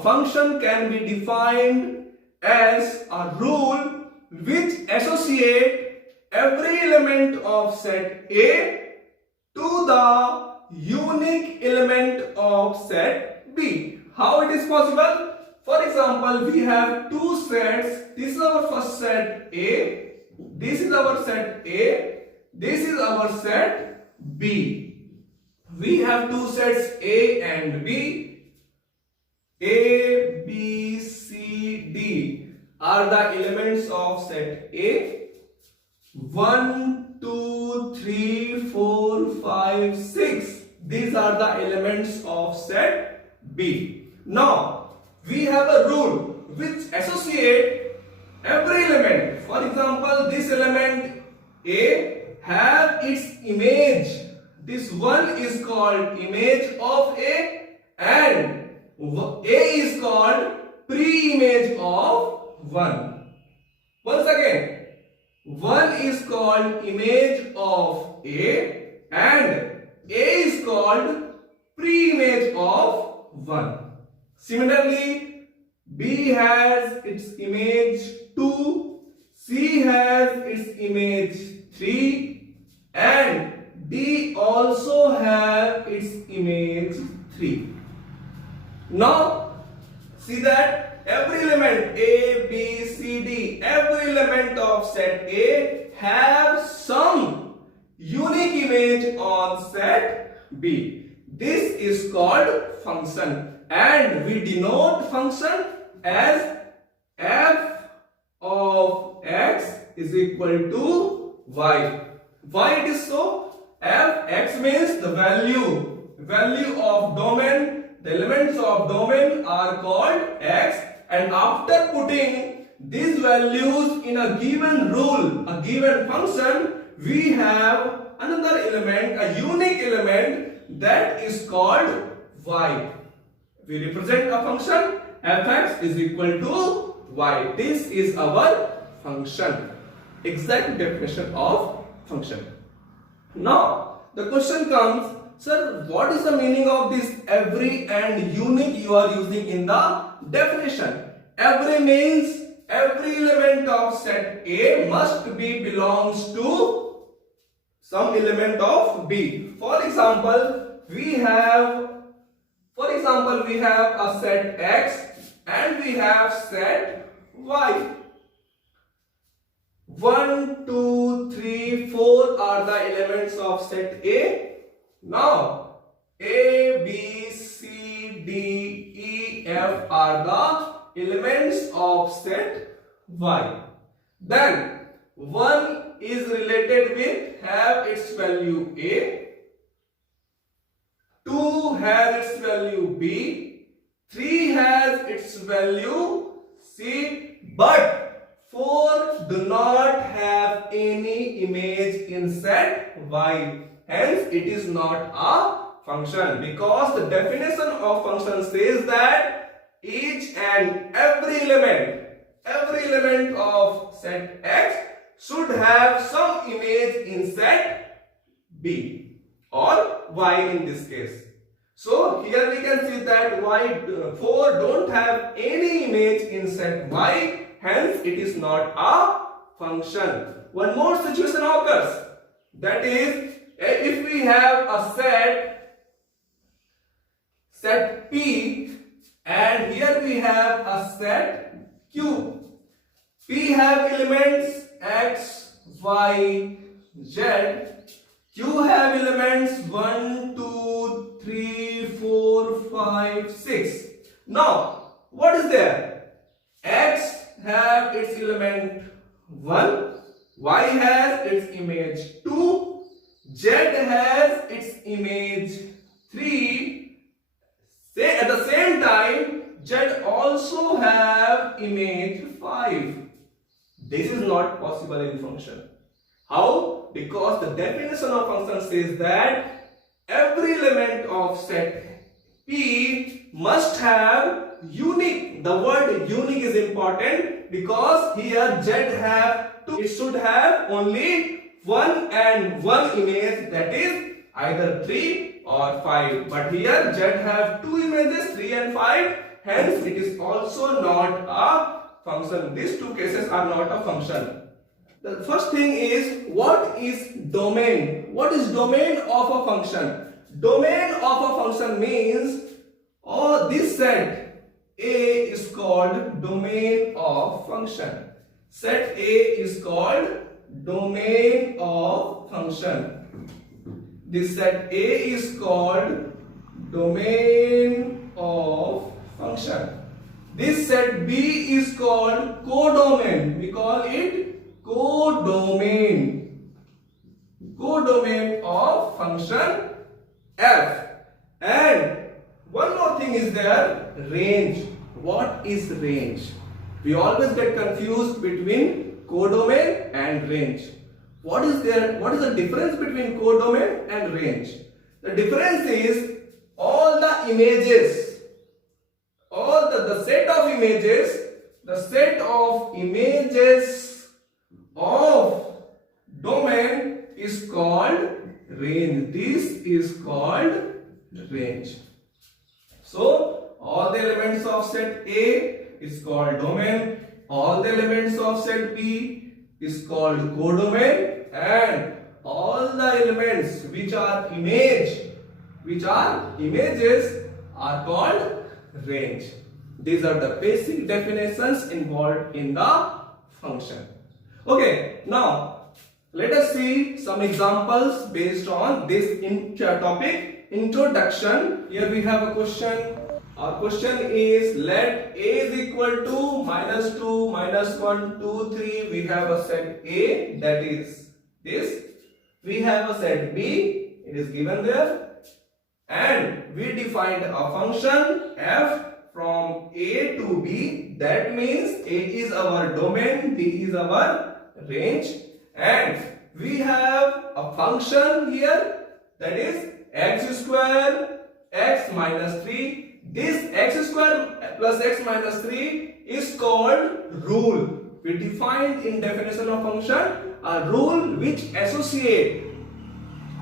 function can be defined as a rule which associate every element of set A to the unique element of set B. How it is possible? For example, we have two sets. This is our first set A. This is our set A. This is our set B. We have two sets A and B. A, B, C, D are the elements of set A. 1, 2, 3, 4, 5, 6. These are the elements of set B. Now, we have a rule which associate every element. For example, this element A have its image. This one is called image of A and A is called pre-image of 1. Once again, 1 is called image of A and A is called pre-image of 1. Similarly, B has its image 2, C has its image 3 and D also have its image 3. Now, see that every element A, B, C, D, every element of set A have some unique image on set B. This is called function and we denote function as f of x is equal to y. Why it is so? F(x) means the value of domain. The elements of domain are called x, and after putting these values in a given rule, a given function, we have another element, a unique element that is called y. We represent a function f(x) is equal to y. This is our function. Exact definition of function. Now, the question comes, sir, what is the meaning of this every and unique you are using in the definition? Every means every element of set A must be belongs to some element of B. For example, we have a set X and we have set Y. 1, 2, 3, 4 are the elements of set A. Now, A, B, C, D, E, F are the elements of set Y. Then, 1 is related with have its value A, 2 has its value B, 3 has its value C, but 4 do not have any image in set Y. Hence, it is not a function because the definition of function says that each and every element of set X should have some image in set B or Y in this case. So, here we can see that 4 don't have any image in set Y. Hence, it is not a function. One more situation occurs. That is, if we have a set P and here we have a set Q. P have elements X, Y, Z. Q have elements 1, 2, 3, 4, 5, 6. Now, what is there? X have its element 1, Y has its image 2, Z has its image 3. Say at the same time, Z also have image 5. This is not possible in function. How? Because the definition of function says that every element of set P must have unique. The word unique is important because here Z have two. It should have only one and one image, that is either 3 or 5. But here Z have two images, 3 and 5. hence it is also not a function. These two cases are not a function. The first thing is, what is domain? What is domain of a function? Domain of a function means, this set A is called domain of function. Set A is called domain of function. This set A is called domain of function. This set B is called codomain. We call it codomain. Codomain of function F. And one more thing is there, range. What is range? We always get confused between codomain and range. What is the difference between codomain and range? The difference is all the images, all the set of images of domain is called range. This is called range. So all the elements of set A is called domain, all the elements of set B is called codomain, and all the elements which are images are called range. These are the basic definitions involved in the function. Okay, now let us see some examples based on this topic, introduction. Here we have a question. Our question is, let A is equal to -2, -1, 2, 3. We have a set A, that is this. We have a set B, it is given there. And we defined a function F from A to B. That means A is our domain, B is our range. And we have a function here, that is x square x minus 3. This x square plus x minus 3 is called rule. We defined in definition of function a rule which associate.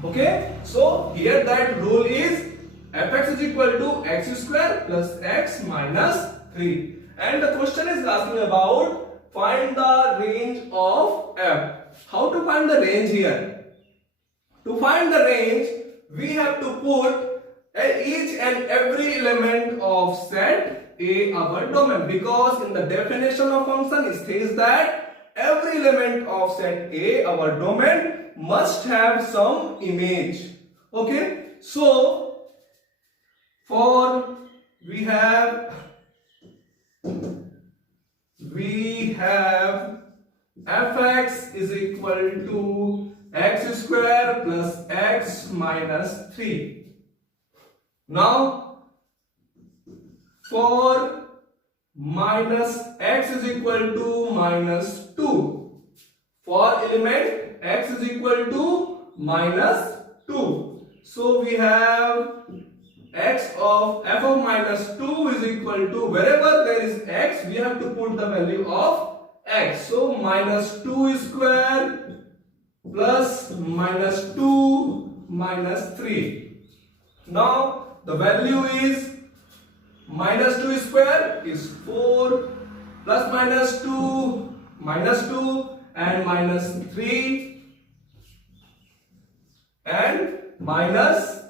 Okay, so here that rule is fx is equal to x square plus x minus 3. And the question is asking about find the range of f. How to find the range here? To find the range, we have to put each and every element of set A our domain, because in the definition of function it says that every element of set A our domain must have some image. Okay, so for we have fx is equal to x square plus x minus 3. Now for minus x is equal to minus 2, for element x is equal to minus 2. So we have x of f of minus 2 is equal to, wherever there is x we have to put the value of x. So minus 2 square plus minus 2 minus 3. Now the value is minus 2 square is 4 plus minus 2 minus 2 and minus 3 and minus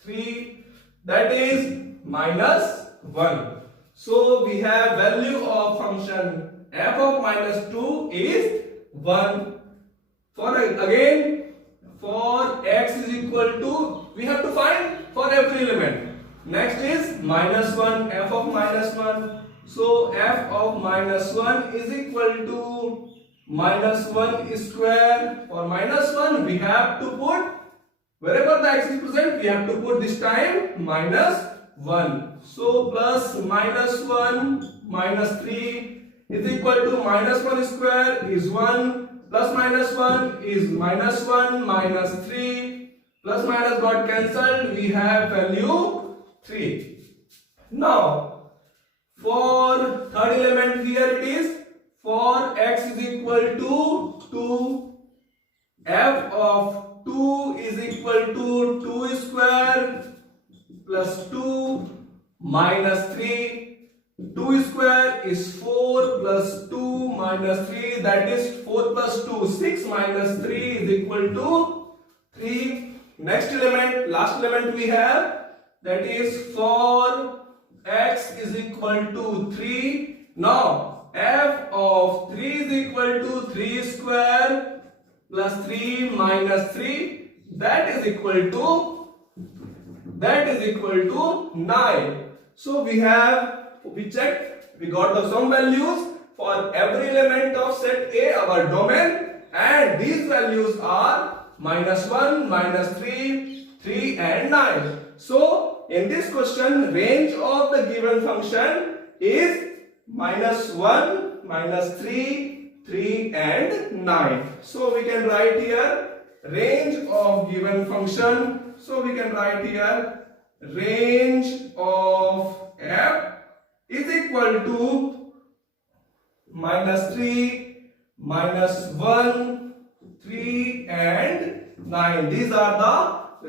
3, that is minus 1. So we have value of function f of minus 2 is 1. For again, for x is equal to, we have to find for every element. Next is minus 1, f of minus 1. So f of minus 1 is equal to minus 1 square. For minus 1 we have to put, wherever the x is present we have to put this time minus 1. So plus minus 1 minus 3 is equal to minus 1 square is 1 plus minus 1 is minus 1 minus 3. Plus minus got cancelled, we have value 3. Now for third element here it is, for x is equal to 2, f of 2 is equal to 2 square plus 2 minus 3. 2 square is 4 plus 2 minus 3, that is 4 plus 2, 6 minus 3 is equal to 3. Next element, last element we have, that is for x is equal to 3. Now f of 3 is equal to 3 square plus 3 minus 3, that is equal to 9. So we checked, we got the sum values for every element of set A, our domain, and these values are -1, -3, 3 and 9. So in this question, range of the given function is -1, -3, 3 and 9. So we can write here range of given function. So we can write here range of f is equal to -3, -1, 3 and 9. These are the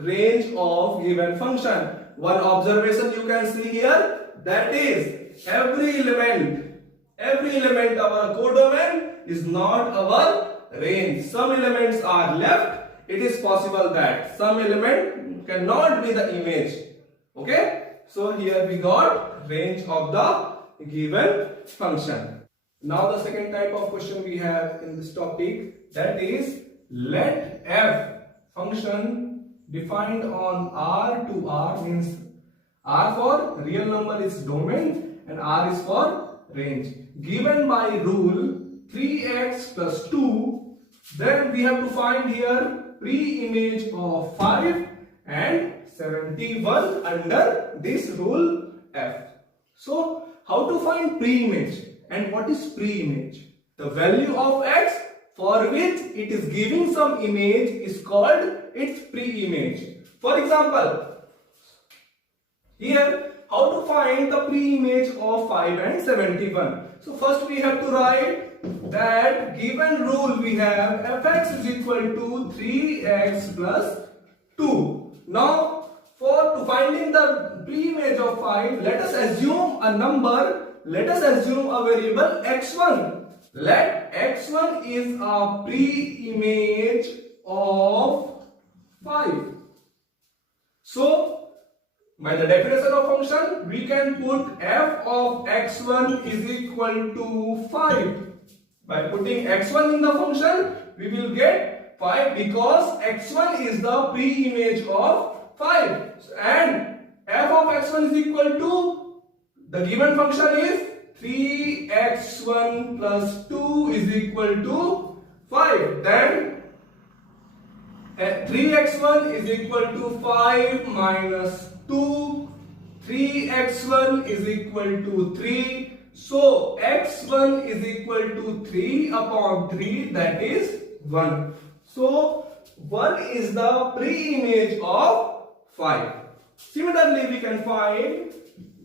range of given function. One observation you can see here, that is every element of our codomain is not our range. Some elements are left. It is possible that some element cannot be the image. Okay, so here we got range of the given function. Now the second type of question we have in this topic, that is let f function defined on R to R, means R for real number is domain and R is for range, given by rule 3x plus 2. Then we have to find here pre-image of 5 and 71 under this rule f. So how to find pre-image, and what is pre-image? The value of x for which it is giving some image is called its pre-image. For example, here how to find the pre-image of 5 and 71. So first we have to write that given rule we have fx is equal to 3x plus 2. Now for finding the pre-image of 5, let us assume a number, let us assume a variable x1. Let x1 is a pre-image of 5. So by the definition of function, we can put f of x1 is equal to 5. By putting x1 in the function, we will get 5 because x1 is the pre-image of 5. And f of x1 is equal to, the given function is 3x1 plus 2 is equal to 5. Then 3x1 is equal to 5 minus 2. 3x1 is equal to 3. So x1 is equal to 3 upon 3, that is 1. So 1 is the pre-image of 5. Similarly, we can find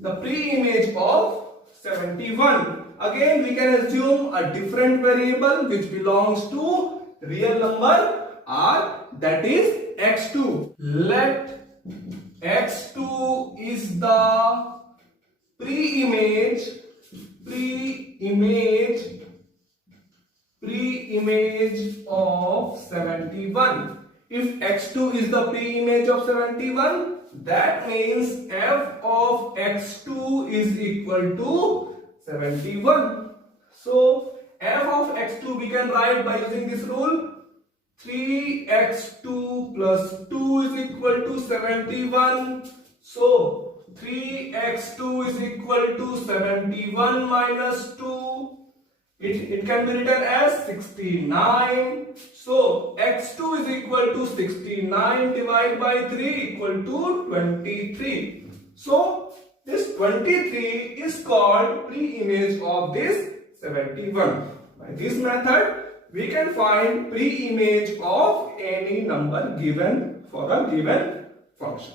the pre-image of 71. Again, we can assume a different variable which belongs to real number r, that is x2. Let x2 is the pre-image of 71. If x2 is the pre-image of 71, that means f of x2 is equal to 71. So f of x2 we can write by using this rule. 3x2 plus 2 is equal to 71. So 3x2 is equal to 71 minus 2. It can be written as 69. So x2 is equal to 69 divided by 3 equal to 23. So this 23 is called pre-image of this 71. By this method, we can find pre-image of any number given for a given function.